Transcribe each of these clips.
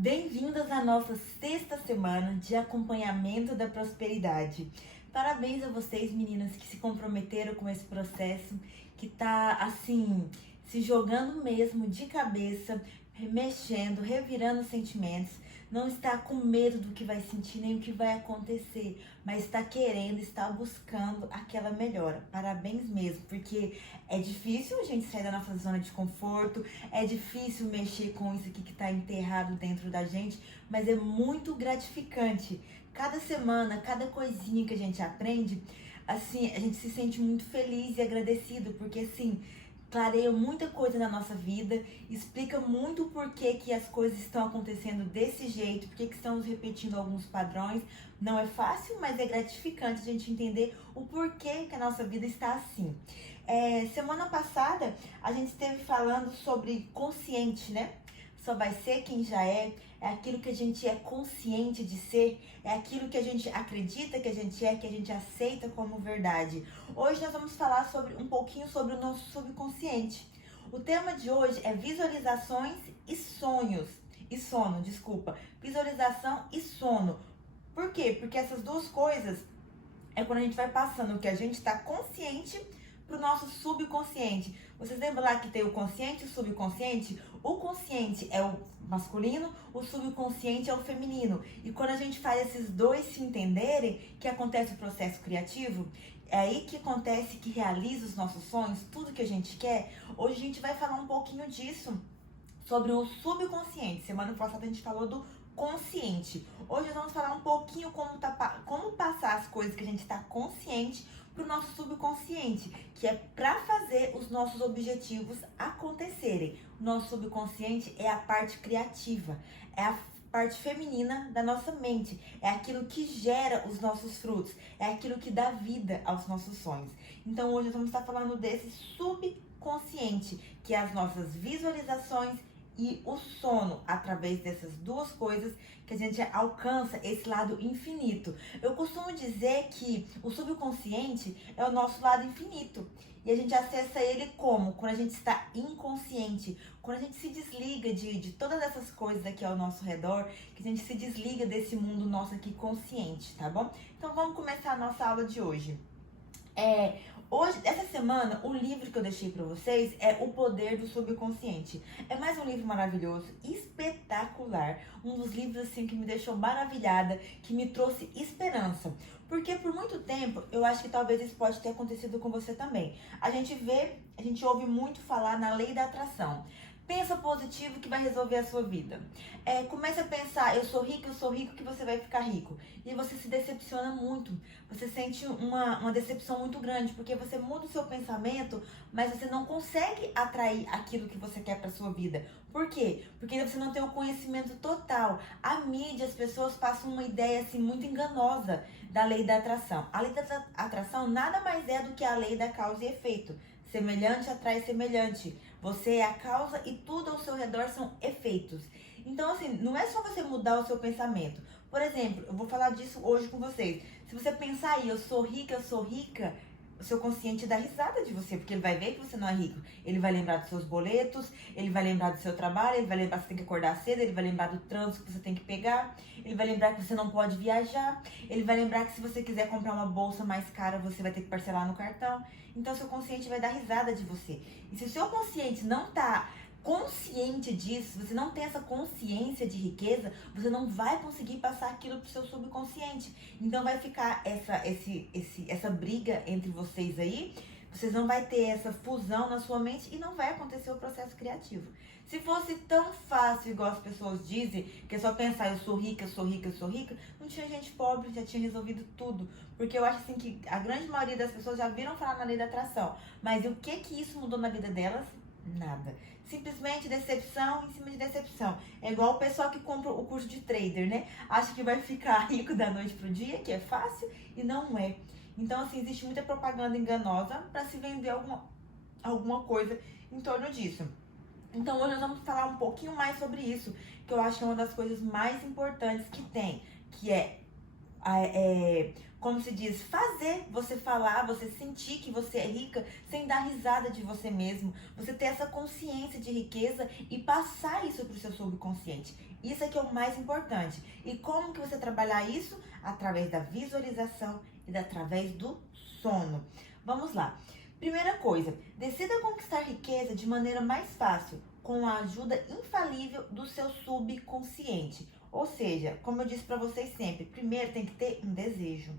Bem-vindas à nossa sexta semana de acompanhamento da prosperidade. Parabéns a vocês, meninas, que se comprometeram com esse processo, que tá assim, se jogando mesmo de cabeça, mexendo, revirando sentimentos. Não está com medo do que vai sentir nem o que vai acontecer, mas está querendo, está buscando aquela melhora. Parabéns mesmo, porque é difícil a gente sair da nossa zona de conforto, é difícil mexer com isso aqui que está enterrado dentro da gente, mas é muito gratificante. Cada semana, cada coisinha que a gente aprende, assim, a gente se sente muito feliz e agradecido, porque assim, clareia muita coisa na nossa vida, explica muito o porquê que as coisas estão acontecendo desse jeito, porque que estamos repetindo alguns padrões. Não é fácil, mas é gratificante a gente entender o porquê que a nossa vida está assim. Semana passada a gente esteve falando sobre consciente, né? Só vai ser quem já é aquilo que a gente é consciente de ser, é aquilo que a gente acredita que a gente é, que a gente aceita como verdade. Hoje nós vamos falar um pouquinho sobre o nosso subconsciente. O tema de hoje é visualizações e sonhos. E sono, desculpa. Visualização e sono. Por quê? Porque essas duas coisas é quando a gente vai passando o que a gente está consciente para o nosso subconsciente. Vocês lembram lá que tem o consciente e o subconsciente? O consciente é o masculino, o subconsciente é o feminino. E quando a gente faz esses dois se entenderem, que acontece o processo criativo, é aí que acontece, que realiza os nossos sonhos, tudo que a gente quer. Hoje a gente vai falar um pouquinho disso, sobre o subconsciente. Semana passada a gente falou do consciente. Hoje nós vamos falar um pouquinho como passar as coisas que a gente está consciente para o nosso subconsciente, que é para fazer os nossos objetivos acontecerem. O nosso subconsciente é a parte criativa, é a parte feminina da nossa mente, é aquilo que gera os nossos frutos, é aquilo que dá vida aos nossos sonhos. Então hoje nós vamos estar falando desse subconsciente, que é as nossas visualizações e o sono, através dessas duas coisas que a gente alcança esse lado infinito. Eu costumo dizer que o subconsciente é o nosso lado infinito. E a gente acessa ele como? Quando a gente está inconsciente, quando a gente se desliga de todas essas coisas aqui ao nosso redor, que a gente se desliga desse mundo nosso aqui consciente, tá bom? Então vamos começar a nossa aula de hoje. Hoje, essa semana, o livro que eu deixei para vocês é O Poder do Subconsciente. É mais um livro maravilhoso, espetacular. Um dos livros assim que me deixou maravilhada, que me trouxe esperança. Porque por muito tempo, eu acho que talvez isso pode ter acontecido com você também. A gente ouve muito falar na lei da atração. Pensa positivo que vai resolver a sua vida. Comece a pensar, eu sou rico, que você vai ficar rico. E você se decepciona muito. Você sente uma decepção muito grande, porque você muda o seu pensamento, mas você não consegue atrair aquilo que você quer para sua vida. Por quê? Porque você não tem o conhecimento total. A mídia, as pessoas passam uma ideia assim muito enganosa da lei da atração. A lei da atração nada mais é do que a lei da causa e efeito. Semelhante atrai semelhante. Você é a causa e tudo ao seu redor são efeitos. Então, assim, não é só você mudar o seu pensamento. Por exemplo, eu vou falar disso hoje com vocês. Se você pensar aí, eu sou rica, o seu consciente dá risada de você, porque ele vai ver que você não é rico. Ele vai lembrar dos seus boletos, ele vai lembrar do seu trabalho, ele vai lembrar que você tem que acordar cedo, ele vai lembrar do trânsito que você tem que pegar, ele vai lembrar que você não pode viajar, ele vai lembrar que se você quiser comprar uma bolsa mais cara, você vai ter que parcelar no cartão. Então, seu consciente vai dar risada de você. E se o seu consciente não tá consciente disso, você não tem essa consciência de riqueza, você não vai conseguir passar aquilo pro seu subconsciente. Então vai ficar essa briga entre vocês aí, vocês não vai ter essa fusão na sua mente e não vai acontecer o processo criativo. Se fosse tão fácil, igual as pessoas dizem, que é só pensar, eu sou rica, não tinha gente pobre, já tinha resolvido tudo. Porque eu acho assim que a grande maioria das pessoas já viram falar na lei da atração. Mas o que isso mudou na vida delas? Nada. Simplesmente decepção em cima de decepção. É igual o pessoal que compra o curso de trader, né? Acha que vai ficar rico da noite pro dia, que é fácil, e não é. Então, assim, existe muita propaganda enganosa para se vender alguma coisa em torno disso. Então, hoje nós vamos falar um pouquinho mais sobre isso, que eu acho que é uma das coisas mais importantes que tem, que é como se diz, fazer você falar, você sentir que você é rica sem dar risada de você mesmo. Você ter essa consciência de riqueza e passar isso para o seu subconsciente. Isso é que é o mais importante. E como que você trabalhar isso? Através da visualização e através do sono. Vamos lá. Primeira coisa, decida conquistar riqueza de maneira mais fácil, com a ajuda infalível do seu subconsciente. Ou seja, como eu disse para vocês sempre, primeiro tem que ter um desejo.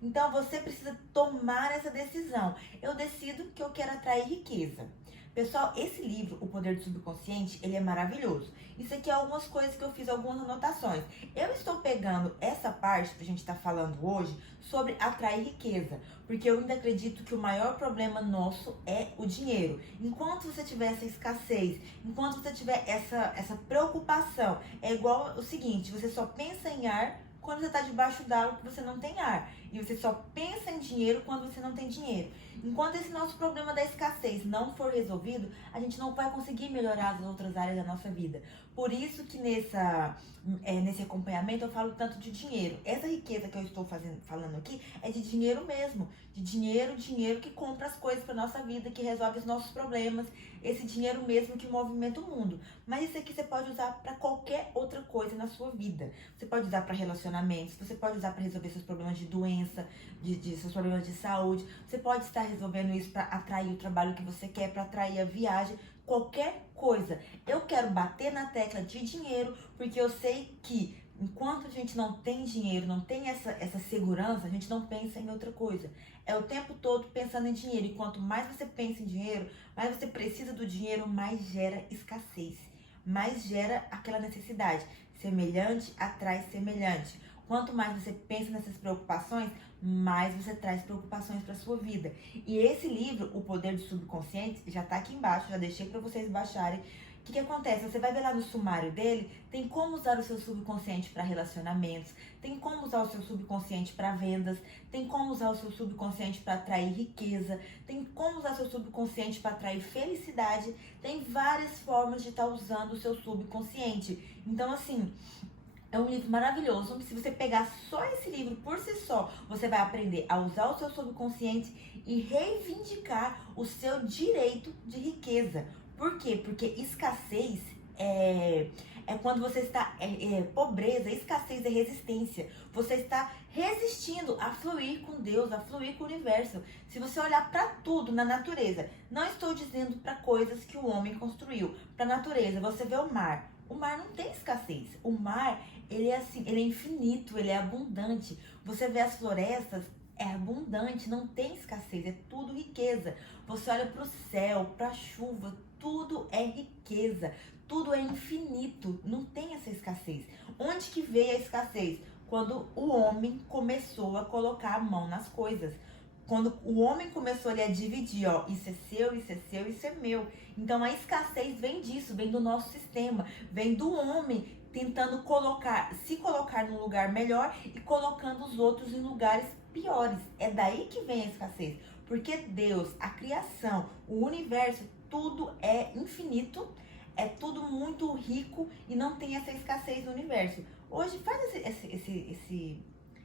Então você precisa tomar essa decisão. Eu decido que eu quero atrair riqueza. Pessoal, esse livro, O Poder do Subconsciente, ele é maravilhoso. Isso aqui é algumas coisas que eu fiz, algumas anotações. Eu estou pegando essa parte que a gente está falando hoje sobre atrair riqueza, porque eu ainda acredito que o maior problema nosso é o dinheiro. Enquanto você tiver essa escassez, enquanto você tiver essa preocupação, é igual o seguinte, você só pensa em ar quando você está debaixo d'água que você não tem ar. E você só pensa em dinheiro quando você não tem dinheiro. Enquanto esse nosso problema da escassez não for resolvido, a gente não vai conseguir melhorar as outras áreas da nossa vida. Por isso que nesse acompanhamento eu falo tanto de dinheiro. Essa riqueza que eu estou falando aqui é de dinheiro mesmo. De dinheiro que compra as coisas para nossa vida, que resolve os nossos problemas. Esse dinheiro mesmo que movimenta o mundo. Mas isso aqui você pode usar para qualquer outra coisa na sua vida. Você pode usar para relacionamentos, você pode usar para resolver seus problemas de doença, de seus problemas de saúde. Você pode estar resolvendo isso para atrair o trabalho que você quer, para atrair a viagem, qualquer coisa. Eu quero bater na tecla de dinheiro, porque eu sei que enquanto a gente não tem dinheiro, não tem essa segurança, a gente não pensa em outra coisa. É o tempo todo pensando em dinheiro. E quanto mais você pensa em dinheiro, mais você precisa do dinheiro, mais gera escassez. Mais gera aquela necessidade. Semelhante atrai semelhante. Quanto mais você pensa nessas preocupações, mais você traz preocupações para sua vida. E esse livro, O Poder do Subconsciente, já está aqui embaixo, já deixei para vocês baixarem. O que acontece? Você vai ver lá no sumário dele, tem como usar o seu subconsciente para relacionamentos, tem como usar o seu subconsciente para vendas, tem como usar o seu subconsciente para atrair riqueza, tem como usar o seu subconsciente para atrair felicidade, tem várias formas de estar usando o seu subconsciente. Então, assim, é um livro maravilhoso. Se você pegar só esse livro por si só, você vai aprender a usar o seu subconsciente e reivindicar o seu direito de riqueza. Por quê? Porque escassez é quando você está... pobreza, escassez é resistência. Você está resistindo a fluir com Deus, a fluir com o universo. Se você olhar para tudo na natureza, não estou dizendo para coisas que o homem construiu, para a natureza, você vê o mar. O mar não tem escassez. O mar, ele é assim, ele é infinito, ele é abundante. Você vê as florestas, é abundante, não tem escassez, é tudo riqueza. Você olha para o céu, para a chuva, tudo é riqueza, tudo é infinito, não tem essa escassez. Onde que veio a escassez? Quando o homem começou a colocar a mão nas coisas. Quando o homem começou ali a dividir, ó, isso é seu, isso é seu, isso é meu. Então a escassez vem disso, vem do nosso sistema, vem do homem tentando se colocar num lugar melhor e colocando os outros em lugares piores. É daí que vem a escassez. Porque Deus, a criação, o universo, tudo é infinito, é tudo muito rico e não tem essa escassez no universo. Hoje faz esse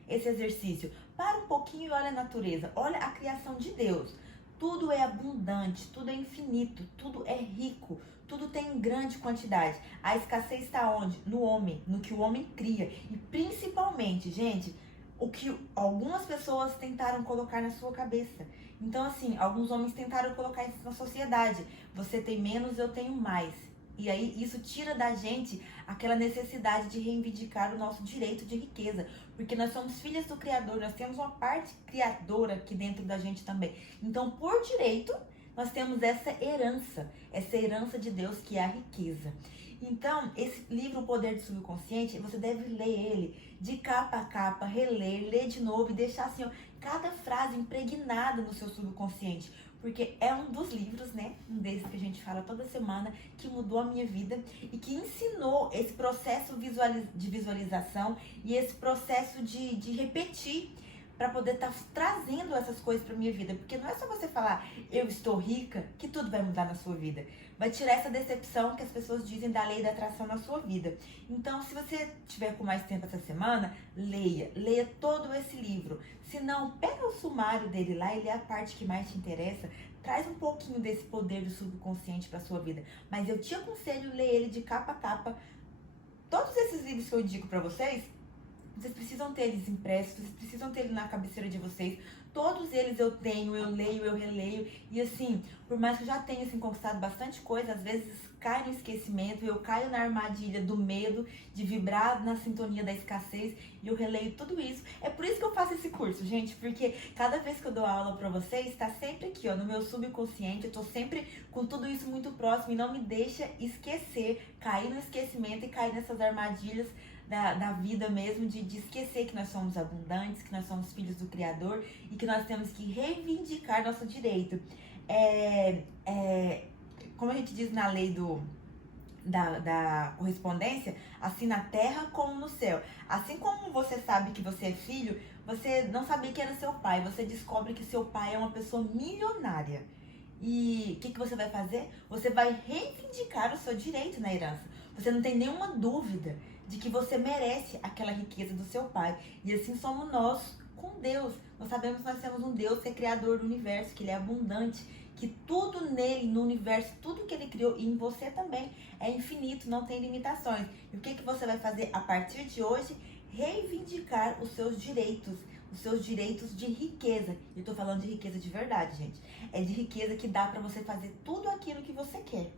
exercício. Para um pouquinho e olha a natureza, olha a criação de Deus. Tudo é abundante, tudo é infinito, tudo é rico, tudo tem grande quantidade. A escassez está onde? No homem, no que o homem cria. E principalmente, gente, o que algumas pessoas tentaram colocar na sua cabeça. Então, assim, alguns homens tentaram colocar isso na sociedade. Você tem menos, eu tenho mais. E aí isso tira da gente aquela necessidade de reivindicar o nosso direito de riqueza. Porque nós somos filhas do Criador, nós temos uma parte criadora aqui dentro da gente também. Então, por direito, nós temos essa herança de Deus que é a riqueza. Então, esse livro, O Poder do Subconsciente, você deve ler ele de capa a capa, reler, ler de novo e deixar assim, ó, cada frase impregnada no seu subconsciente. Porque é um dos livros, né, um desses que a gente fala toda semana, que mudou a minha vida e que ensinou esse processo de visualização e esse processo de repetir. para poder estar trazendo essas coisas para minha vida. Porque não é só você falar, eu estou rica, que tudo vai mudar na sua vida. Vai tirar essa decepção que as pessoas dizem da lei da atração na sua vida. Então, se você tiver com mais tempo essa semana, leia todo esse livro. Se não, pega o sumário dele lá e lê a parte que mais te interessa. Traz um pouquinho desse poder do subconsciente para sua vida. Mas eu te aconselho ler ele de capa a capa. Todos esses livros que eu indico para vocês precisam ter eles impressos, vocês precisam ter eles na cabeceira de vocês. Todos eles eu tenho, eu leio, eu releio. E assim, por mais que eu já tenha assim, conquistado bastante coisa, às vezes cai no esquecimento, eu caio na armadilha do medo, de vibrar na sintonia da escassez, e eu releio tudo isso. É por isso que eu faço esse curso, gente, porque cada vez que eu dou aula pra vocês, tá sempre aqui, ó, no meu subconsciente, eu tô sempre com tudo isso muito próximo e não me deixa esquecer, cair no esquecimento e cair nessas armadilhas da vida mesmo, de esquecer que nós somos abundantes, que nós somos filhos do Criador e que nós temos que reivindicar nosso direito. Como a gente diz na lei da correspondência, assim na terra como no céu. Assim como você sabe que você é filho, você não sabia que era seu pai, você descobre que seu pai é uma pessoa milionária. E o que você vai fazer? Você vai reivindicar o seu direito na herança. Você não tem nenhuma dúvida de que você merece aquela riqueza do seu pai. E assim somos nós com Deus. Nós sabemos que nós temos um Deus que é criador do universo, que ele é abundante, que tudo nele, no universo, tudo que ele criou, e em você também, é infinito, não tem limitações. E o que você vai fazer a partir de hoje? Reivindicar os seus direitos de riqueza. Eu tô falando de riqueza de verdade, gente. É de riqueza que dá pra você fazer tudo aquilo que você quer.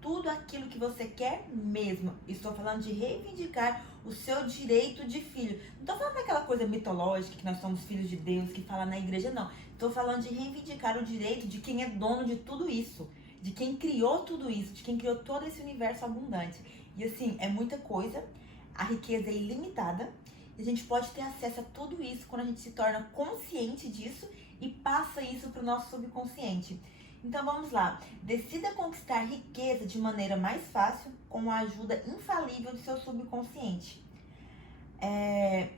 Tudo aquilo que você quer mesmo. Estou falando de reivindicar o seu direito de filho. Não estou falando daquela coisa mitológica que nós somos filhos de Deus, que fala na igreja, não. Estou falando de reivindicar o direito de quem é dono de tudo isso, de quem criou tudo isso, de quem criou todo esse universo abundante. E assim, é muita coisa, a riqueza é ilimitada, e a gente pode ter acesso a tudo isso quando a gente se torna consciente disso e passa isso para o nosso subconsciente. Então vamos lá, decida conquistar riqueza de maneira mais fácil com a ajuda infalível do seu subconsciente.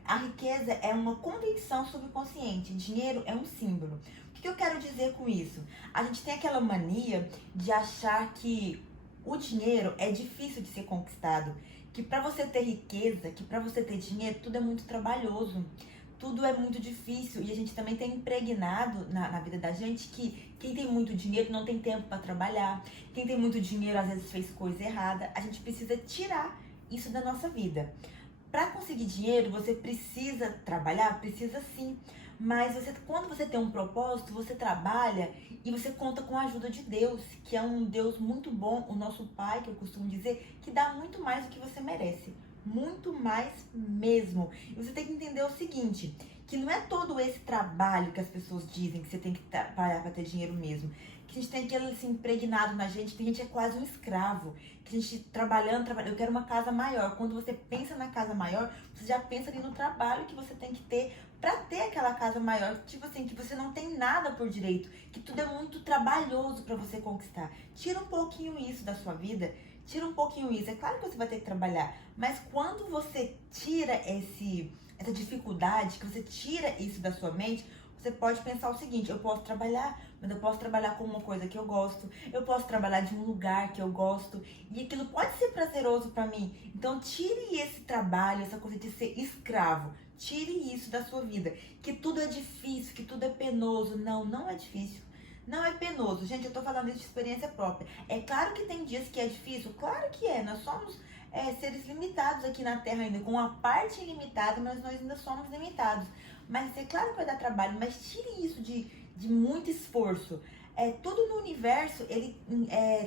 A riqueza é uma convicção subconsciente, dinheiro é um símbolo. O que eu quero dizer com isso? A gente tem aquela mania de achar que o dinheiro é difícil de ser conquistado, que para você ter riqueza, que para você ter dinheiro, tudo é muito trabalhoso. Tudo é muito difícil e a gente também tem impregnado na vida da gente que quem tem muito dinheiro não tem tempo para trabalhar, quem tem muito dinheiro às vezes fez coisa errada. A gente precisa tirar isso da nossa vida. Para conseguir dinheiro, você precisa trabalhar? Precisa sim. Mas quando você tem um propósito, você trabalha e você conta com a ajuda de Deus, que é um Deus muito bom, o nosso Pai, que eu costumo dizer, que dá muito mais do que você merece. Muito mais mesmo. E você tem que entender o seguinte, que não é todo esse trabalho que as pessoas dizem que você tem que trabalhar para ter dinheiro mesmo. Que a gente tem aquele assim, impregnado na gente, que a gente é quase um escravo. Que a gente trabalhando, eu quero uma casa maior. Quando você pensa na casa maior, você já pensa ali no trabalho que você tem que ter para ter aquela casa maior. Tipo assim, que você não tem nada por direito, que tudo é muito trabalhoso para você conquistar. Tira um pouquinho isso da sua vida. Tira um pouquinho isso. É claro que você vai ter que trabalhar, mas quando você tira essa dificuldade, que você tira isso da sua mente, você pode pensar o seguinte: eu posso trabalhar, mas eu posso trabalhar com uma coisa que eu gosto, eu posso trabalhar de um lugar que eu gosto, e aquilo pode ser prazeroso para mim. Então tire esse trabalho, essa coisa de ser escravo, tire isso da sua vida, que tudo é difícil, que tudo é penoso. Não, não é difícil. Não é penoso. Gente, eu tô falando isso de experiência própria. É claro que tem dias que é difícil, claro que é. Nós somos seres limitados aqui na Terra ainda, com uma parte limitada, mas nós ainda somos limitados. Mas é claro que vai dar trabalho, mas tire isso de muito esforço. Tudo no universo, ele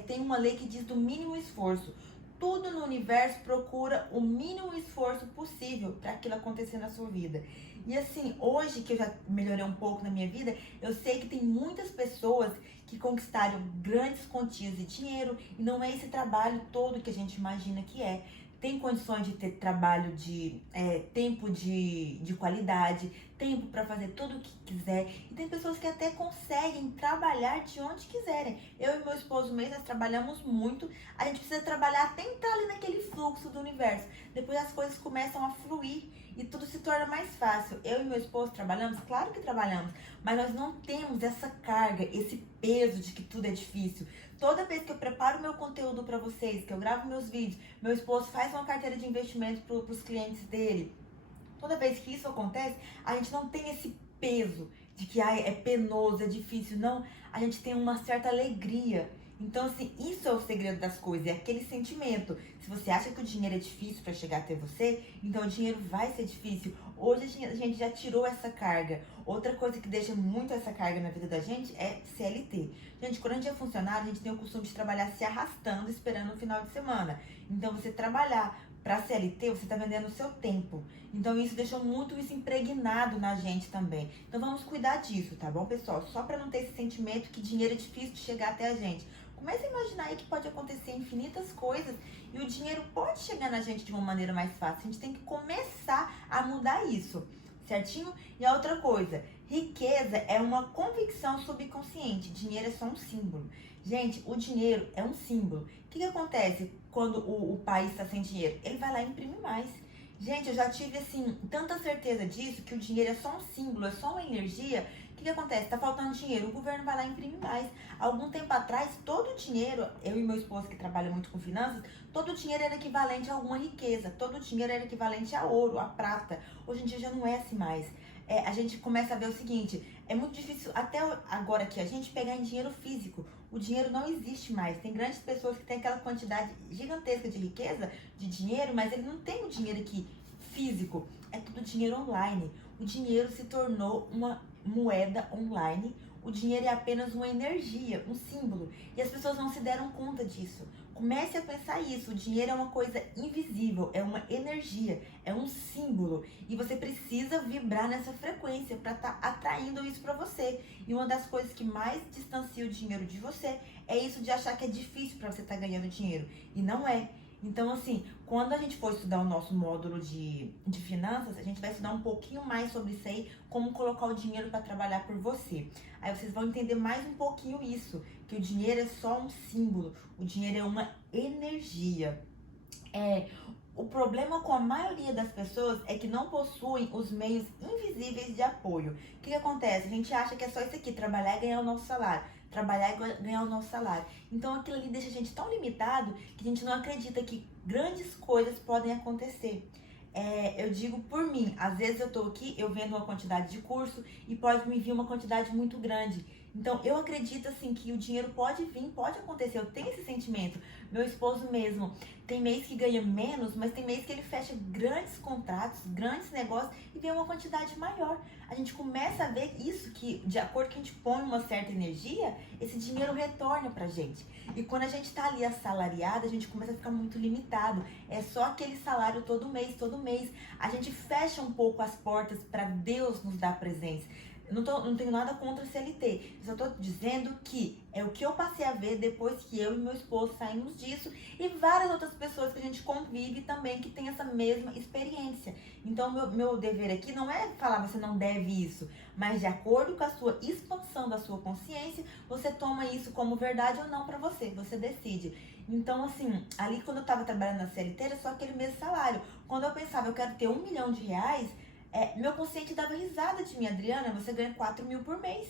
tem uma lei que diz do mínimo esforço. Tudo no universo procura o mínimo esforço possível para aquilo acontecer na sua vida. E assim, hoje que eu já melhorei um pouco na minha vida, eu sei que tem muitas pessoas que conquistaram grandes quantias de dinheiro e não é esse trabalho todo que a gente imagina que é. tem condições de ter trabalho tempo de qualidade, tempo para fazer tudo o que quiser. E tem pessoas que até conseguem trabalhar de onde quiserem. Eu e meu esposo mesmo, nós trabalhamos muito. A gente precisa trabalhar até entrar ali naquele fluxo do universo. Depois as coisas começam a fluir e tudo se torna mais fácil. Eu e meu esposo trabalhamos? Claro que trabalhamos, mas nós não temos essa carga, esse peso de que tudo é difícil. Toda vez que eu preparo meu conteúdo para vocês, que eu gravo meus vídeos, meu esposo faz uma carteira de investimentos para os clientes dele. Toda vez que isso acontece, a gente não tem esse peso de que é penoso, é difícil. Não, a gente tem uma certa alegria. Então, assim, isso é o segredo das coisas, é aquele sentimento. Se você acha que o dinheiro é difícil para chegar até você, então o dinheiro vai ser difícil. Hoje a gente já tirou essa carga. Outra coisa que deixa muito essa carga na vida da gente é CLT. Gente, quando a gente é funcionário, a gente tem o costume de trabalhar se arrastando, esperando o final de semana. Então, você trabalhar para CLT, você está vendendo o seu tempo. Então, isso deixou muito isso impregnado na gente também. Então, vamos cuidar disso, tá bom, pessoal? Só para não ter esse sentimento que dinheiro é difícil de chegar até a gente. Comece a imaginar aí que pode acontecer infinitas coisas e o dinheiro pode chegar na gente de uma maneira mais fácil. A gente tem que começar a mudar isso, certinho? E a outra coisa, riqueza é uma convicção subconsciente, dinheiro é só um símbolo. Gente, o dinheiro é um símbolo. O que acontece quando o país está sem dinheiro? Ele vai lá e imprime mais. Gente, eu já tive, assim, tanta certeza disso, que o dinheiro é só um símbolo, é só uma energia. O que acontece? Tá faltando dinheiro, o governo vai lá e imprime mais. Algum tempo atrás, todo o dinheiro, eu e meu esposo que trabalha muito com finanças, todo o dinheiro era equivalente a alguma riqueza, todo o dinheiro era equivalente a ouro, a prata. Hoje em dia já não é assim mais. A gente começa a ver o seguinte, é muito difícil até agora aqui a gente pegar em dinheiro físico. O dinheiro não existe mais. Tem grandes pessoas que têm aquela quantidade gigantesca de riqueza, de dinheiro, mas ele não tem o dinheiro aqui físico. É tudo dinheiro online. O dinheiro se tornou uma moeda online. O dinheiro é apenas uma energia, um símbolo. E as pessoas não se deram conta disso. Comece a pensar isso. O dinheiro é uma coisa invisível, é uma energia, é um símbolo. E você precisa vibrar nessa frequência para estar atraindo isso para você. E uma das coisas que mais distancia o dinheiro de você é isso de achar que é difícil para você estar ganhando dinheiro. E não é. Então, assim, quando a gente for estudar o nosso módulo de finanças, a gente vai estudar um pouquinho mais sobre isso aí, como colocar o dinheiro para trabalhar por você. Aí vocês vão entender mais um pouquinho isso, que o dinheiro é só um símbolo, o dinheiro é uma energia. O problema com a maioria das pessoas é que não possuem os meios invisíveis de apoio. O que acontece? A gente acha que é só isso aqui, trabalhar e ganhar o nosso salário. Trabalhar e ganhar o nosso salário. Então aquilo ali deixa a gente tão limitado que a gente não acredita que grandes coisas podem acontecer. Eu digo por mim, às vezes eu tô aqui, eu vendo uma quantidade de curso e pode me vir uma quantidade muito grande. Então eu acredito assim que o dinheiro pode vir, pode acontecer, eu tenho esse sentimento. Meu esposo mesmo, tem mês que ganha menos, mas tem mês que ele fecha grandes contratos, grandes negócios e vem uma quantidade maior. A gente começa a ver isso, que de acordo que a gente põe uma certa energia, esse dinheiro retorna pra gente. E quando a gente tá ali assalariado, a gente começa a ficar muito limitado. É só aquele salário todo mês, todo mês. A gente fecha um pouco as portas para Deus nos dar presença. Não tenho nada contra CLT. Eu só tô dizendo que é o que eu passei a ver depois que eu e meu esposo saímos disso e várias outras pessoas que a gente convive também que tem essa mesma experiência. Então, meu dever aqui não é falar você não deve isso, mas de acordo com a sua expansão da sua consciência, você toma isso como verdade ou não pra você. Você decide. Então, assim, ali quando eu tava trabalhando na CLT era só aquele mesmo salário. Quando eu pensava, eu quero ter R$1 milhão, meu consciente dava risada de mim. Adriana, você ganha 4 mil por mês.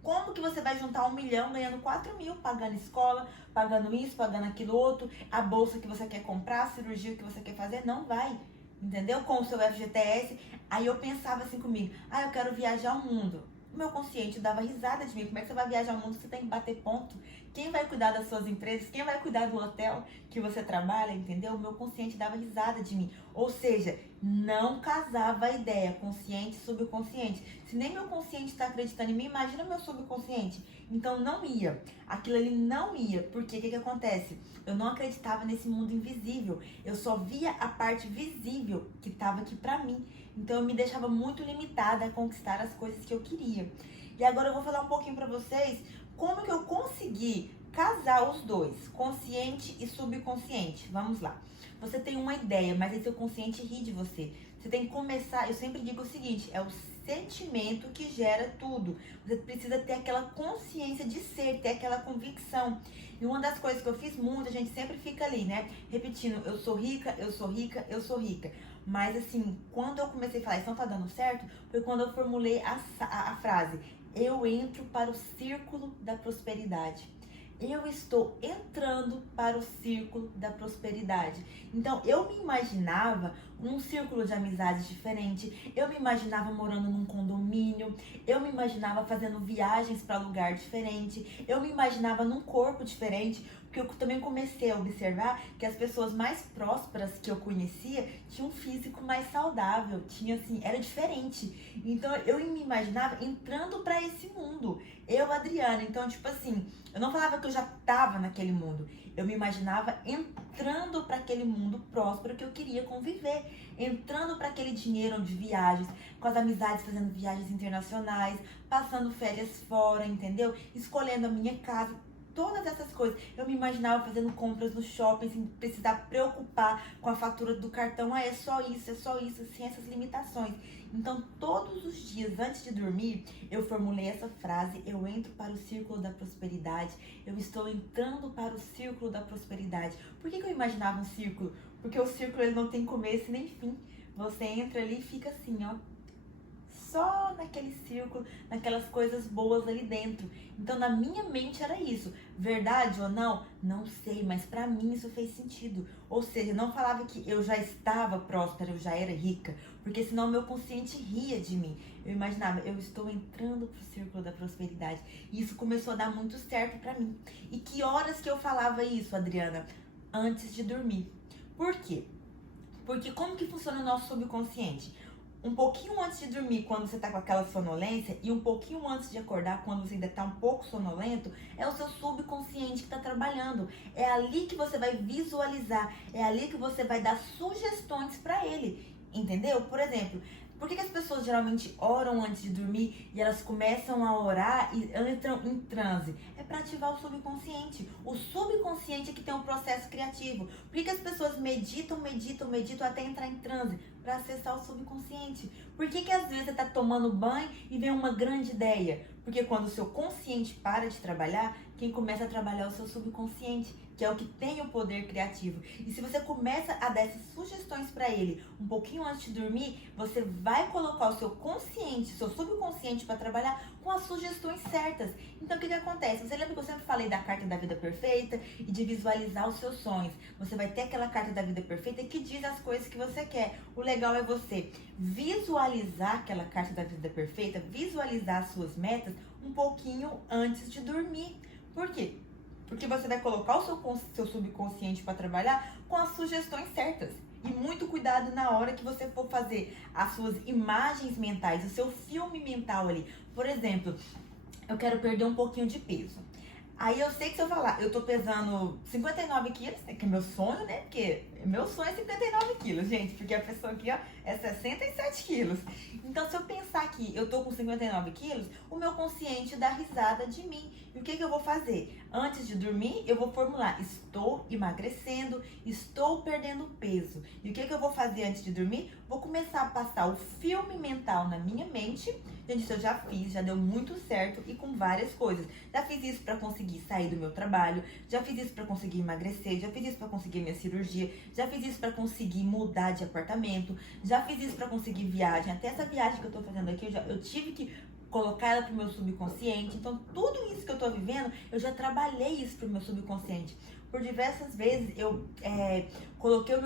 Como que você vai juntar 1 milhão ganhando 4 mil, pagando escola, pagando isso, pagando aquilo outro, a bolsa que você quer comprar, a cirurgia que você quer fazer? Não vai, entendeu? Com o seu FGTS. Aí eu pensava assim comigo, eu quero viajar ao mundo. O meu consciente dava risada de mim. Como é que você vai viajar ao mundo? Você tem que bater ponto. Quem vai cuidar das suas empresas? Quem vai cuidar do hotel que você trabalha? Entendeu? O meu consciente dava risada de mim. Ou seja, não casava a ideia consciente e subconsciente. Se nem meu consciente está acreditando em mim, imagina meu subconsciente. Então não ia. Aquilo ali não ia. Porque o que acontece? Eu não acreditava nesse mundo invisível. Eu só via a parte visível que estava aqui pra mim. Então eu me deixava muito limitada a conquistar as coisas que eu queria. E agora eu vou falar um pouquinho pra vocês como que eu consegui casar os dois, consciente e subconsciente. Vamos lá. Você tem uma ideia, mas esse seu consciente ri de você. Você tem que começar, eu sempre digo o seguinte, é o sentimento que gera tudo. Você precisa ter aquela consciência de ser, ter aquela convicção. E uma das coisas que eu fiz muito, a gente sempre fica ali, né? Repetindo, eu sou rica, eu sou rica, eu sou rica. Mas assim, quando eu comecei a falar, isso não tá dando certo, foi quando eu formulei a frase, eu entro para o círculo da prosperidade. Eu estou entrando para o círculo da prosperidade. Então, eu me imaginava num círculo de amizades diferente, eu me imaginava morando num condomínio, eu me imaginava fazendo viagens para lugar diferente, eu me imaginava num corpo diferente, porque eu também comecei a observar que as pessoas mais prósperas que eu conhecia tinham um físico mais saudável, tinha assim, era diferente. Então, eu me imaginava entrando para esse mundo. Eu, Adriana, então, tipo assim, eu não falava que eu já estava naquele mundo. Eu me imaginava entrando para aquele mundo próspero que eu queria conviver. Entrando para aquele dinheiro de viagens, com as amizades fazendo viagens internacionais, passando férias fora, entendeu? Escolhendo a minha casa. Todas essas coisas. Eu me imaginava fazendo compras no shopping sem precisar preocupar com a fatura do cartão. Ah, é só isso, sem essas limitações. Então, todos os dias antes de dormir, eu formulei essa frase: eu entro para o círculo da prosperidade. Eu estou entrando para o círculo da prosperidade. Por que eu imaginava um círculo? Porque o círculo ele não tem começo nem fim. Você entra ali e fica assim, ó. Só naquele círculo, naquelas coisas boas ali dentro. Então, na minha mente era isso. Verdade ou não? Não sei, mas pra mim isso fez sentido. Ou seja, eu não falava que eu já estava próspera, eu já era rica, porque senão meu consciente ria de mim. Eu imaginava, eu estou entrando pro círculo da prosperidade. E isso começou a dar muito certo pra mim. E que horas que eu falava isso, Adriana? Antes de dormir. Por quê? Porque como que funciona o nosso subconsciente? Um pouquinho antes de dormir, quando você tá com aquela sonolência, e um pouquinho antes de acordar, quando você ainda tá um pouco sonolento, é o seu subconsciente que tá trabalhando. É ali que você vai visualizar, é ali que você vai dar sugestões para ele, entendeu? Por exemplo, por que as pessoas geralmente oram antes de dormir e elas começam a orar e entram em transe? É para ativar o subconsciente. O subconsciente é que tem um processo criativo. Por que as pessoas meditam até entrar em transe? Para acessar o subconsciente. Por que às vezes você está tomando banho e vem uma grande ideia? Porque quando o seu consciente para de trabalhar, quem começa a trabalhar é o seu subconsciente, que é o que tem o poder criativo. E se você começa a dar essas sugestões para ele um pouquinho antes de dormir, você vai colocar o seu consciente, seu subconsciente para trabalhar com as sugestões certas. Então o que acontece? Você lembra que eu sempre falei da carta da vida perfeita e de visualizar os seus sonhos? Você vai ter aquela carta da vida perfeita que diz as coisas que você quer. O legal é você visualizar aquela carta da vida perfeita, visualizar as suas metas um pouquinho antes de dormir. Por quê? Porque você vai colocar o seu subconsciente para trabalhar com as sugestões certas. E muito cuidado na hora que você for fazer as suas imagens mentais, o seu filme mental ali. Por exemplo, eu quero perder um pouquinho de peso. Aí eu sei que se eu falar, eu tô pesando 59 quilos, que é meu sonho, né? Porque meu sonho é 59 quilos, gente. Porque a pessoa aqui, ó, é 67 quilos. Então, se eu pensar que eu tô com 59 quilos, o meu consciente dá risada de mim. E o que eu vou fazer? Antes de dormir, eu vou formular, estou emagrecendo, estou perdendo peso. E o que eu vou fazer antes de dormir? Vou começar a passar o filme mental na minha mente. Gente, isso eu já fiz, já deu muito certo e com várias coisas. Já fiz isso para conseguir sair do meu trabalho, já fiz isso para conseguir emagrecer, já fiz isso para conseguir minha cirurgia, já fiz isso para conseguir mudar de apartamento, já fiz isso para conseguir viagem. Até essa viagem que eu tô fazendo aqui, eu tive que colocar ela pro meu subconsciente. Então, tudo isso que eu tô vivendo, eu já trabalhei isso pro meu subconsciente. Por diversas vezes, eu coloquei o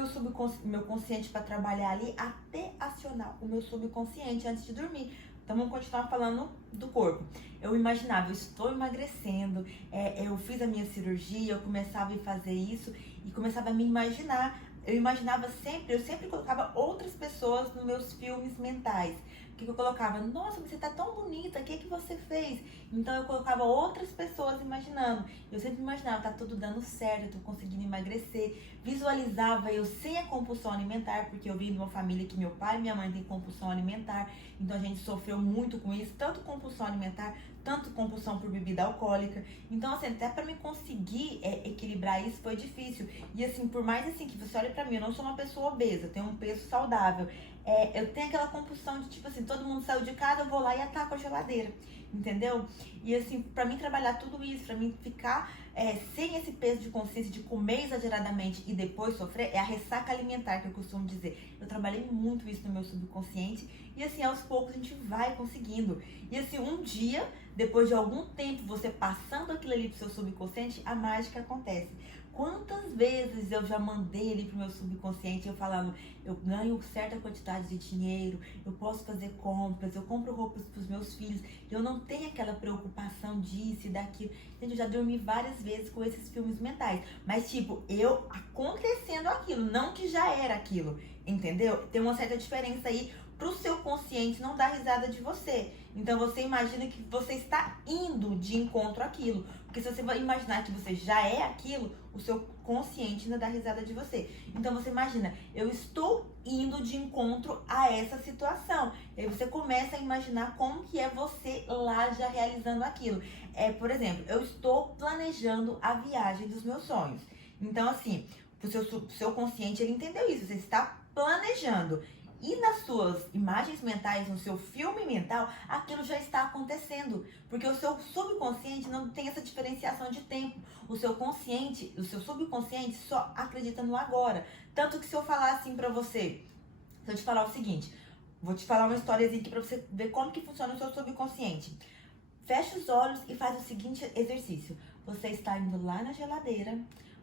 meu consciente para trabalhar ali até acionar o meu subconsciente antes de dormir. Então, vamos continuar falando do corpo. Eu imaginava, eu estou emagrecendo, eu fiz a minha cirurgia, eu começava a fazer isso e começava a me imaginar. Eu sempre colocava outras pessoas nos meus filmes mentais. O que eu colocava? Nossa, você tá tão bonita, o que você fez? Então eu colocava outras pessoas imaginando. Eu sempre imaginava, tá tudo dando certo, eu tô conseguindo emagrecer. Visualizava eu sem a compulsão alimentar, porque eu vim de uma família que meu pai e minha mãe têm compulsão alimentar. Então a gente sofreu muito com isso, tanto compulsão alimentar, tanto compulsão por bebida alcoólica. Então, assim, até pra me conseguir equilibrar isso foi difícil. E assim, por mais assim que você olhe pra mim, eu não sou uma pessoa obesa, eu tenho um peso saudável. Eu tenho aquela compulsão de tipo assim, todo mundo saiu de casa, eu vou lá e ataco a geladeira. Entendeu? E assim, pra mim trabalhar tudo isso, pra mim ficar sem esse peso de consciência de comer exageradamente e depois sofrer, é a ressaca alimentar que eu costumo dizer. Eu trabalhei muito isso no meu subconsciente e assim, aos poucos a gente vai conseguindo. E assim, um dia, depois de algum tempo, você passando aquilo ali pro seu subconsciente, a mágica acontece. Quantas vezes eu já mandei ali pro meu subconsciente, eu falando, eu ganho certa quantidade de dinheiro, eu posso fazer compras, eu compro roupas pros meus filhos, eu não tenho aquela preocupação disso e daquilo. Gente, eu já dormi várias vezes com esses filmes mentais, mas tipo, eu acontecendo aquilo, não que já era aquilo, entendeu? Tem uma certa diferença aí pro seu consciente não dar risada de você. Então você imagina que você está indo de encontro àquilo. Porque se você vai imaginar que você já é aquilo, o seu consciente ainda dá risada de você. Então você imagina, eu estou indo de encontro a essa situação. E aí você começa a imaginar como que é você lá já realizando aquilo. Por exemplo, eu estou planejando a viagem dos meus sonhos. Então assim, o seu consciente ele entendeu isso. Você está planejando. E nas suas imagens mentais, no seu filme mental, aquilo já está acontecendo. Porque o seu subconsciente não tem essa diferenciação de tempo. O seu consciente, o seu subconsciente só acredita no agora. Tanto que se eu falar assim pra você, se eu te falar o seguinte, vou te falar uma historiazinha aqui pra você ver como que funciona o seu subconsciente. Fecha os olhos e faz o seguinte exercício. Você está indo lá na geladeira,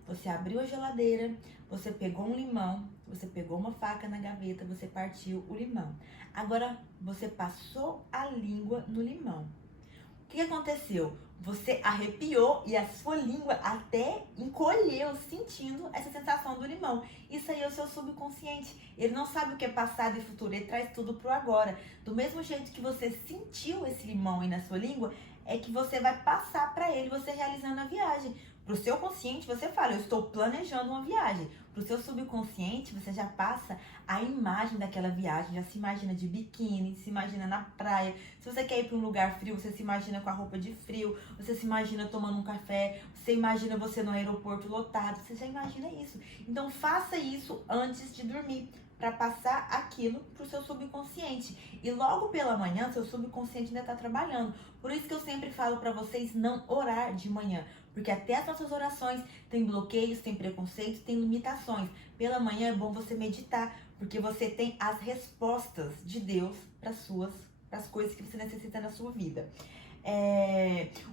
você abriu a geladeira, você pegou um limão, você pegou uma faca na gaveta, você partiu o limão. Agora, você passou a língua no limão. O que aconteceu? Você arrepiou e a sua língua até encolheu, sentindo essa sensação do limão. Isso aí é o seu subconsciente. Ele não sabe o que é passado e futuro, ele traz tudo pro agora. Do mesmo jeito que você sentiu esse limão aí na sua língua, é que você vai passar para ele, você realizando a viagem. Pro seu consciente, você fala, eu estou planejando uma viagem. Pro seu subconsciente, você já passa a imagem daquela viagem, já se imagina de biquíni, se imagina na praia. Se você quer ir para um lugar frio, você se imagina com a roupa de frio, você se imagina tomando um café, você imagina você no aeroporto lotado, você já imagina isso. Então faça isso antes de dormir, para passar aquilo pro seu subconsciente. E logo pela manhã, seu subconsciente ainda tá trabalhando. Por isso que eu sempre falo para vocês não orar de manhã. Porque até as nossas orações tem bloqueios, tem preconceitos, tem limitações. Pela manhã é bom você meditar, porque você tem as respostas de Deus para as coisas que você necessita na sua vida.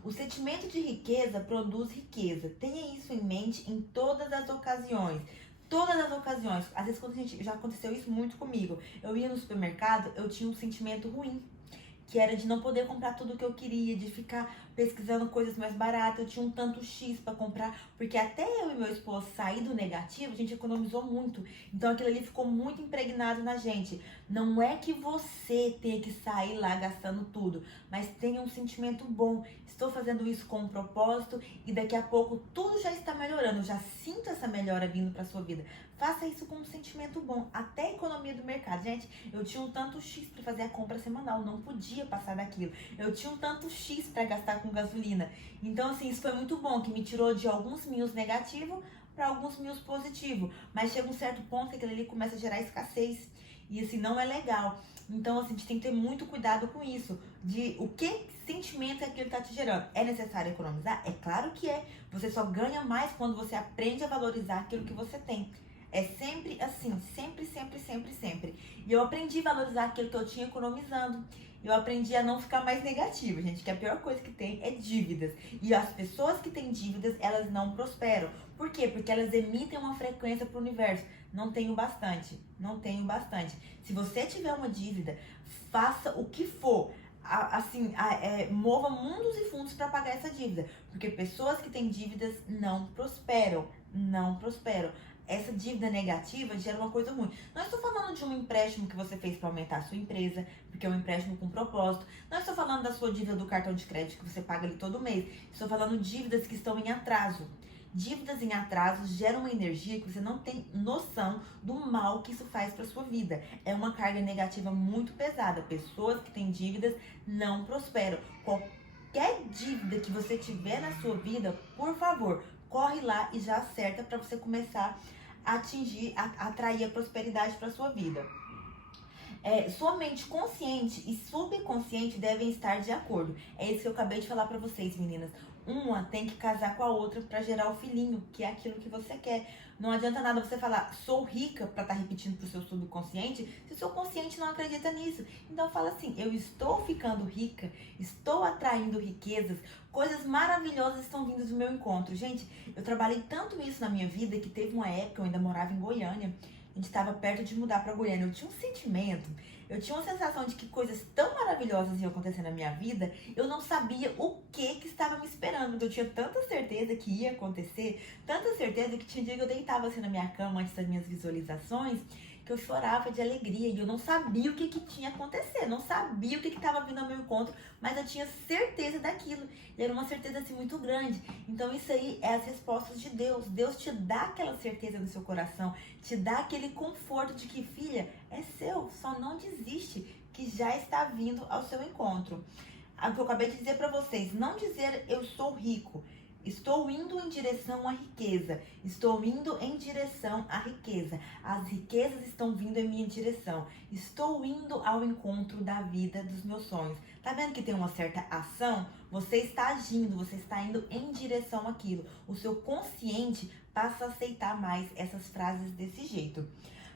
O sentimento de riqueza produz riqueza. Tenha isso em mente em todas as ocasiões. Todas as ocasiões. Às vezes quando já aconteceu isso muito comigo. Eu ia no supermercado, eu tinha um sentimento ruim. Que era de não poder comprar tudo o que eu queria, de ficar pesquisando coisas mais baratas. Eu tinha um tanto X para comprar, porque até eu e meu esposo sair do negativo, a gente economizou muito. Então aquilo ali ficou muito impregnado na gente. Não é que você tenha que sair lá gastando tudo, mas tenha um sentimento bom. Estou fazendo isso com um propósito e daqui a pouco tudo já está melhorando. Eu já sinto essa melhora vindo para sua vida. Faça isso com um sentimento bom, até a economia do mercado. Gente, eu tinha um tanto X para fazer a compra semanal, não podia passar daquilo. Eu tinha um tanto X para gastar com gasolina. Então, assim, isso foi muito bom, que me tirou de alguns mil negativos para alguns mil positivos. Mas chega um certo ponto que aquilo ali começa a gerar escassez. E assim, não é legal. Então, assim, a gente tem que ter muito cuidado com isso. De o que sentimento é aquilo que tá te gerando. É necessário economizar? É claro que é. Você só ganha mais quando você aprende a valorizar aquilo que você tem. É sempre assim, sempre, sempre, sempre, sempre. E eu aprendi a valorizar aquilo que eu tinha economizando. Eu aprendi a não ficar mais negativa, gente, que a pior coisa que tem é dívidas. E as pessoas que têm dívidas, elas não prosperam. Por quê? Porque elas emitem uma frequência pro universo. Não tenho bastante, não tenho bastante. Se você tiver uma dívida, faça o que for. Mova mundos e fundos para pagar essa dívida. Porque pessoas que têm dívidas não prosperam, não prosperam. Essa dívida negativa gera uma coisa ruim. Não estou falando de um empréstimo que você fez para aumentar a sua empresa, porque é um empréstimo com propósito. Não estou falando da sua dívida do cartão de crédito que você paga ali todo mês. Estou falando de dívidas que estão em atraso. Dívidas em atraso geram uma energia que você não tem noção do mal que isso faz para sua vida. É uma carga negativa muito pesada. Pessoas que têm dívidas não prosperam. qualquer dívida que você tiver na sua vida, por favor, corre lá e já acerta para você começar a atrair a prosperidade para sua vida. Sua mente consciente e subconsciente devem estar de acordo. É isso que eu acabei de falar pra vocês, meninas. Uma tem que casar com a outra pra gerar o filhinho, que é aquilo que você quer. Não adianta nada você falar, sou rica, pra estar repetindo pro seu subconsciente, se o seu consciente não acredita nisso. Então fala assim, eu estou ficando rica, estou atraindo riquezas, coisas maravilhosas estão vindo do meu encontro. Gente, eu trabalhei tanto isso na minha vida que teve uma época, eu ainda morava em Goiânia, a gente estava perto de mudar para Goiânia. Eu tinha um sentimento, eu tinha uma sensação de que coisas tão maravilhosas iam acontecer na minha vida, eu não sabia o que estava me esperando. Eu tinha tanta certeza que ia acontecer, tanta certeza que tinha dia que eu deitava assim na minha cama antes das minhas visualizações, que eu chorava de alegria e eu não sabia o que tinha acontecer, não sabia o que estava vindo ao meu encontro, mas eu tinha certeza daquilo. E era uma certeza assim muito grande. Então isso aí é as respostas de Deus. Deus te dá aquela certeza no seu coração, te dá aquele conforto de que, filha, é seu, só não desiste, que já está vindo ao seu encontro. O que eu acabei de dizer para vocês, não dizer eu sou rico. Estou indo em direção à riqueza. Estou indo em direção à riqueza. As riquezas estão vindo em minha direção. Estou indo ao encontro da vida dos meus sonhos. Tá vendo que tem uma certa ação? Você está agindo, você está indo em direção àquilo. O seu consciente passa a aceitar mais essas frases desse jeito.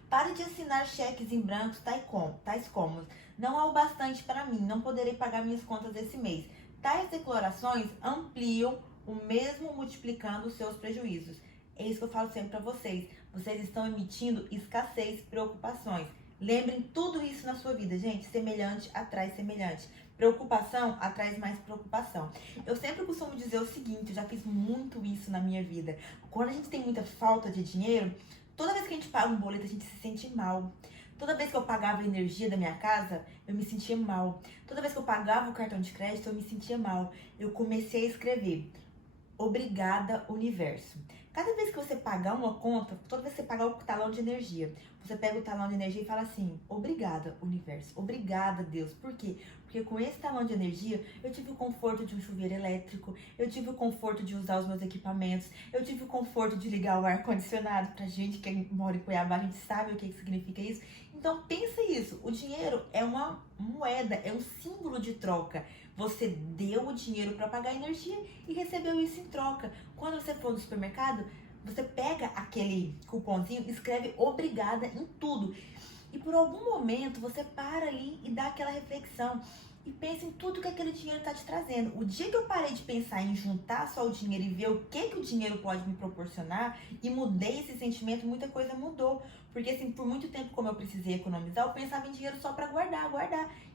Pare de assinar cheques em brancos tais como não é o bastante para mim, não poderei pagar minhas contas esse mês. Tais declarações ampliam o mesmo multiplicando os seus prejuízos. É isso que eu falo sempre para vocês. Vocês estão emitindo escassez, preocupações. Lembrem tudo isso na sua vida, gente. Semelhante atrai semelhante. Preocupação atrai mais preocupação. Eu sempre costumo dizer o seguinte, eu já fiz muito isso na minha vida. Quando a gente tem muita falta de dinheiro, toda vez que a gente paga um boleto, a gente se sente mal. Toda vez que eu pagava a energia da minha casa, eu me sentia mal. Toda vez que eu pagava o cartão de crédito, eu me sentia mal. Eu comecei a escrever: obrigada, universo. Cada vez que você pagar uma conta, toda vez que você pagar o talão de energia, você pega o talão de energia e fala assim: obrigada, universo. Obrigada, Deus. Por quê? Porque com esse talão de energia, eu tive o conforto de um chuveiro elétrico, eu tive o conforto de usar os meus equipamentos, eu tive o conforto de ligar o ar-condicionado. Pra gente que mora em Cuiabá, a gente sabe o que significa isso. Então pensa isso, o dinheiro é uma moeda, é um símbolo de troca. Você deu o dinheiro para pagar a energia e recebeu isso em troca. Quando você for no supermercado, você pega aquele cupomzinho, escreve obrigada em tudo. E por algum momento você para ali e dá aquela reflexão e pensa em tudo que aquele dinheiro está te trazendo. O dia que eu parei de pensar em juntar só o dinheiro e ver o que o dinheiro pode me proporcionar e mudei esse sentimento, muita coisa mudou. Porque assim, por muito tempo, como eu precisei economizar, eu pensava em dinheiro só para guardar.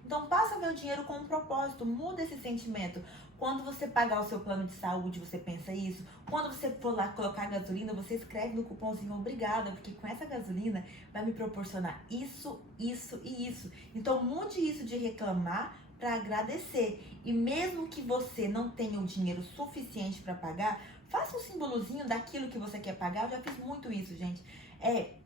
Então passa a ver o dinheiro com um propósito, muda esse sentimento. Quando você pagar o seu plano de saúde, você pensa isso. Quando você for lá colocar gasolina, você escreve no cupomzinho obrigada, porque com essa gasolina vai me proporcionar isso, isso e isso. Então mude isso de reclamar para agradecer. E mesmo que você não tenha o dinheiro suficiente para pagar, faça um simbolozinho daquilo que você quer pagar. Eu já fiz muito isso, gente.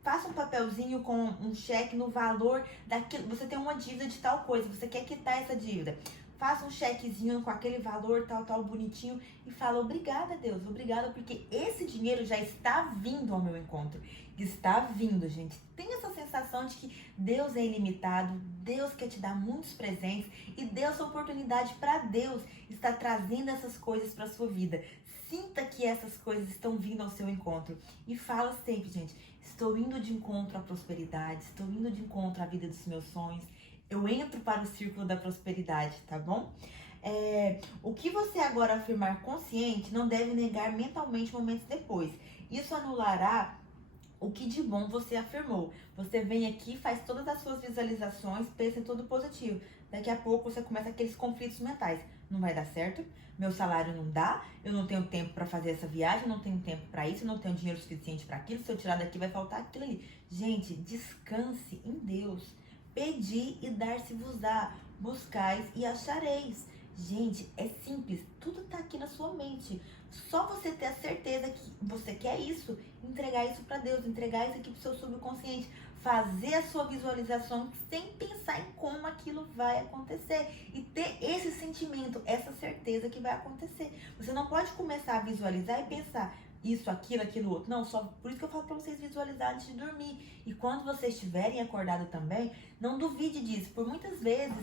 Faça um papelzinho com um cheque no valor daquilo. Você tem uma dívida de tal coisa, você quer quitar essa dívida. Faça um chequezinho com aquele valor tal, bonitinho e fala obrigada, Deus, obrigada, porque esse dinheiro já está vindo ao meu encontro. Está vindo, gente. Tem essa sensação de que Deus é ilimitado, Deus quer te dar muitos presentes e dê essa oportunidade para Deus estar trazendo essas coisas para sua vida. Sinta que essas coisas estão vindo ao seu encontro e fala sempre, gente, estou indo de encontro à prosperidade, estou indo de encontro à vida dos meus sonhos. Eu entro para o círculo da prosperidade, tá bom? O que você agora afirmar consciente não deve negar mentalmente momentos depois. Isso anulará o que de bom você afirmou. Você vem aqui, faz todas as suas visualizações, pensa em tudo positivo. Daqui a pouco você começa aqueles conflitos mentais. Não vai dar certo, meu salário não dá, eu não tenho tempo para fazer essa viagem, não tenho tempo para isso, não tenho dinheiro suficiente para aquilo, se eu tirar daqui vai faltar aquilo ali. Gente, descanse em Deus. Pedi e dar-se-vos-á, buscais e achareis. Gente, é simples, tudo tá aqui na sua mente. Só você ter a certeza que você quer isso, entregar isso para Deus, entregar isso aqui pro seu subconsciente, fazer a sua visualização sem pensar pensar em como aquilo vai acontecer e ter esse sentimento, essa certeza que vai acontecer. Você não pode começar a visualizar e pensar isso, aquilo, outro. Não, só por isso que eu falo pra vocês visualizar antes de dormir. E quando vocês estiverem acordados também, não duvide disso. Por muitas vezes,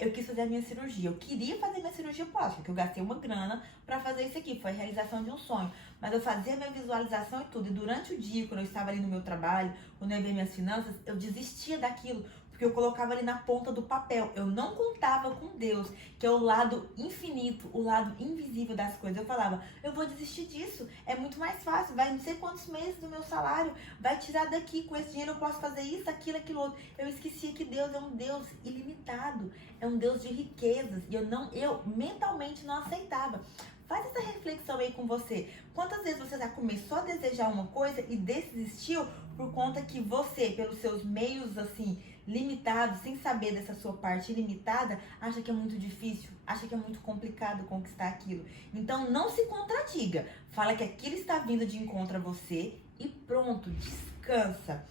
eu quis fazer a minha cirurgia. Eu queria fazer minha cirurgia plástica, porque eu gastei uma grana pra fazer isso aqui. Foi a realização de um sonho. Mas eu fazia minha visualização e tudo. E durante o dia, quando eu estava ali no meu trabalho, quando eu ia ver minhas finanças, eu desistia daquilo. Porque eu colocava ali na ponta do papel. Eu não contava com Deus, que é o lado infinito, o lado invisível das coisas. Eu falava, eu vou desistir disso. É muito mais fácil. Vai não sei quantos meses do meu salário. Vai tirar daqui. Com esse dinheiro eu posso fazer isso, aquilo, outro. Eu esquecia que Deus é um Deus ilimitado. É um Deus de riquezas. E eu mentalmente não aceitava. Faz essa reflexão aí com você. Quantas vezes você já começou a desejar uma coisa e desistiu por conta que você, pelos seus meios assim, limitados, sem saber dessa sua parte limitada, acha que é muito difícil, acha que é muito complicado conquistar aquilo. Então não se contradiga. Fala que aquilo está vindo de encontro a você e pronto, descansa.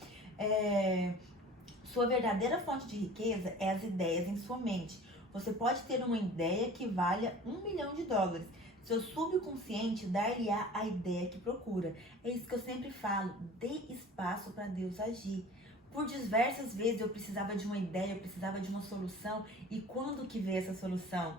Sua verdadeira fonte de riqueza é as ideias em sua mente. Você pode ter uma ideia que valha $1 milhão. Seu subconsciente dar-lhe-á a ideia que procura. É isso que eu sempre falo. Dê espaço para Deus agir. Por diversas vezes eu precisava de uma ideia, eu precisava de uma solução. E quando que veio essa solução?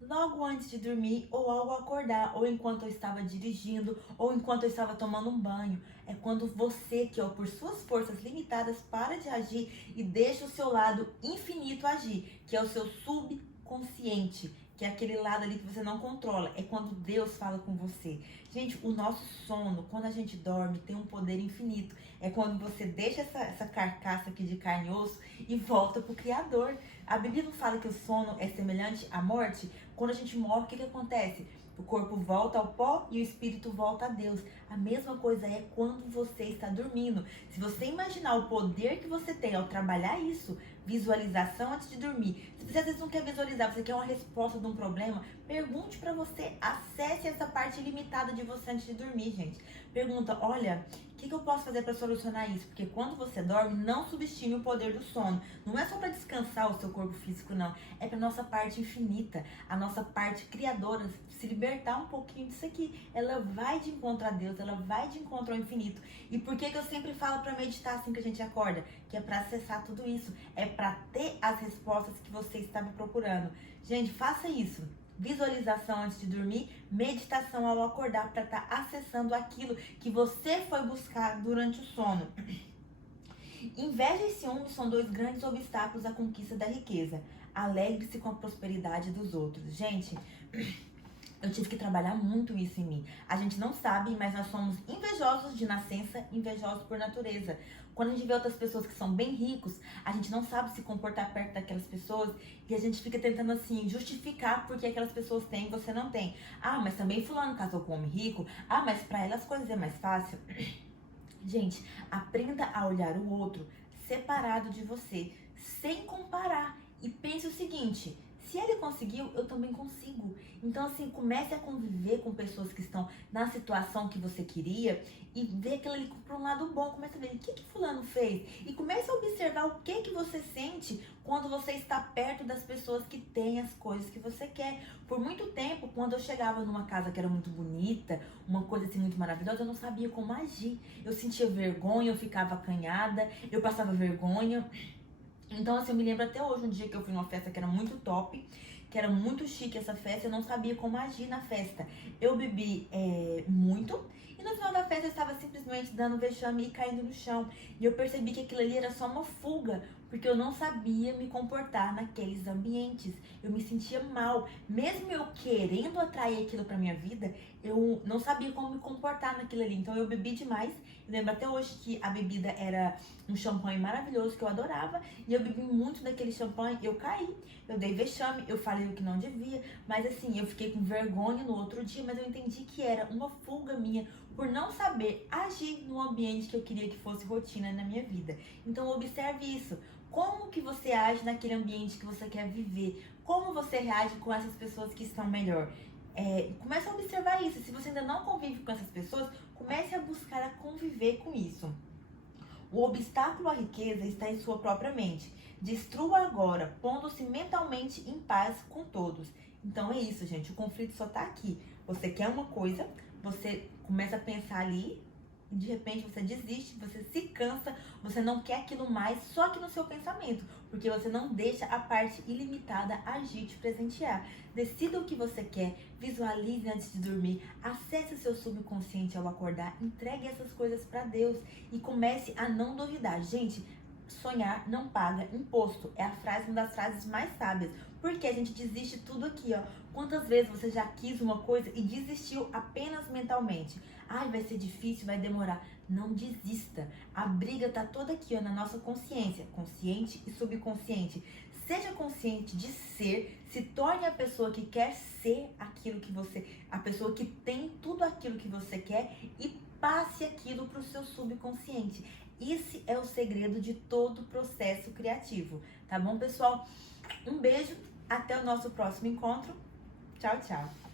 Logo antes de dormir, ou ao acordar, ou enquanto eu estava dirigindo, ou enquanto eu estava tomando um banho. É quando você, que por suas forças limitadas, para de agir e deixa o seu lado infinito agir, que é o seu subconsciente, que é aquele lado ali que você não controla. É quando Deus fala com você. Gente, o nosso sono, quando a gente dorme, tem um poder infinito. É quando você deixa essa carcaça aqui de carne e osso e volta pro Criador. A Bíblia não fala que o sono é semelhante à morte? Quando a gente morre, o que acontece? O corpo volta ao pó e o espírito volta a Deus. A mesma coisa é quando você está dormindo. Se você imaginar o poder que você tem ao trabalhar isso, visualização antes de dormir. Se você às vezes não quer visualizar, você quer uma resposta de um problema, pergunte para você, acesse essa parte limitada de você antes de dormir, gente. Pergunta, olha, o que eu posso fazer para solucionar isso? Porque quando você dorme, não subestime o poder do sono. Não é só para descansar o seu corpo físico, não. É para nossa parte infinita, a nossa parte criadora, se libertar um pouquinho disso aqui. Ela vai de encontro a Deus, ela vai de encontro ao infinito. E por que eu sempre falo para meditar assim que a gente acorda? Que é para acessar tudo isso, é para ter as respostas que você estava procurando. Gente, faça isso. Visualização antes de dormir, meditação ao acordar, para estar acessando aquilo que você foi buscar durante o sono. Inveja e ciúme são dois grandes obstáculos à conquista da riqueza. Alegre-se com a prosperidade dos outros. Gente, eu tive que trabalhar muito isso em mim. A gente não sabe, mas nós somos invejosos de nascença, invejosos por natureza. Quando a gente vê outras pessoas que são bem ricos, a gente não sabe se comportar perto daquelas pessoas e a gente fica tentando assim justificar porque aquelas pessoas têm e você não tem. Ah, mas também fulano casou com um homem rico. Ah, mas pra ela as coisas é mais fácil. Gente, aprenda a olhar o outro separado de você, sem comparar. E pense o seguinte, se ele conseguiu, eu também consigo. Então, assim, comece a conviver com pessoas que estão na situação que você queria e ver aquilo ali por um lado bom. Comece a ver o que fulano fez. E comece a observar o que você sente quando você está perto das pessoas que têm as coisas que você quer. Por muito tempo, quando eu chegava numa casa que era muito bonita, uma coisa assim muito maravilhosa, eu não sabia como agir. Eu sentia vergonha, eu ficava acanhada, eu passava vergonha. Então, assim, eu me lembro até hoje, um dia que eu fui numa festa que era muito top, que era muito chique essa festa, eu não sabia como agir na festa. Eu bebi muito e no final da festa eu estava simplesmente dando vexame e caindo no chão. E eu percebi que aquilo ali era só uma fuga, porque eu não sabia me comportar naqueles ambientes. Eu me sentia mal. Mesmo eu querendo atrair aquilo pra minha vida, eu não sabia como me comportar naquilo ali. Então eu bebi demais. Eu lembro até hoje que a bebida era um champanhe maravilhoso que eu adorava. E eu bebi muito daquele champanhe, eu caí. Eu dei vexame, eu falei o que não devia. Mas assim, eu fiquei com vergonha no outro dia, mas eu entendi que era uma fuga minha por não saber agir no ambiente que eu queria que fosse rotina na minha vida. Então observe isso. Como que você age naquele ambiente que você quer viver? Como você reage com essas pessoas que estão melhor? Comece a observar isso. Se você ainda não convive com essas pessoas, comece a buscar a conviver com isso. O obstáculo à riqueza está em sua própria mente. Destrua agora, pondo-se mentalmente em paz com todos. Então é isso, gente. O conflito só tá aqui. Você quer uma coisa, você começa a pensar ali, e de repente você desiste, você se cansa, você não quer aquilo mais, só que no seu pensamento, porque você não deixa a parte ilimitada agir, te presentear. Decida o que você quer, visualize antes de dormir, acesse o seu subconsciente ao acordar, entregue essas coisas para Deus e comece a não duvidar. Gente, sonhar não paga imposto. É uma das frases mais sábias. Porque a gente desiste tudo aqui, ó. Quantas vezes você já quis uma coisa e desistiu apenas mentalmente? Ai, vai ser difícil, vai demorar. Não desista. A briga tá toda aqui, ó, na nossa consciência, consciente e subconsciente. Seja consciente de ser, se torne a pessoa que quer ser aquilo que você, a pessoa que tem tudo aquilo que você quer e passe aquilo para o seu subconsciente. Esse é o segredo de todo o processo criativo, tá bom, pessoal? Um beijo, até o nosso próximo encontro. Tchau, tchau!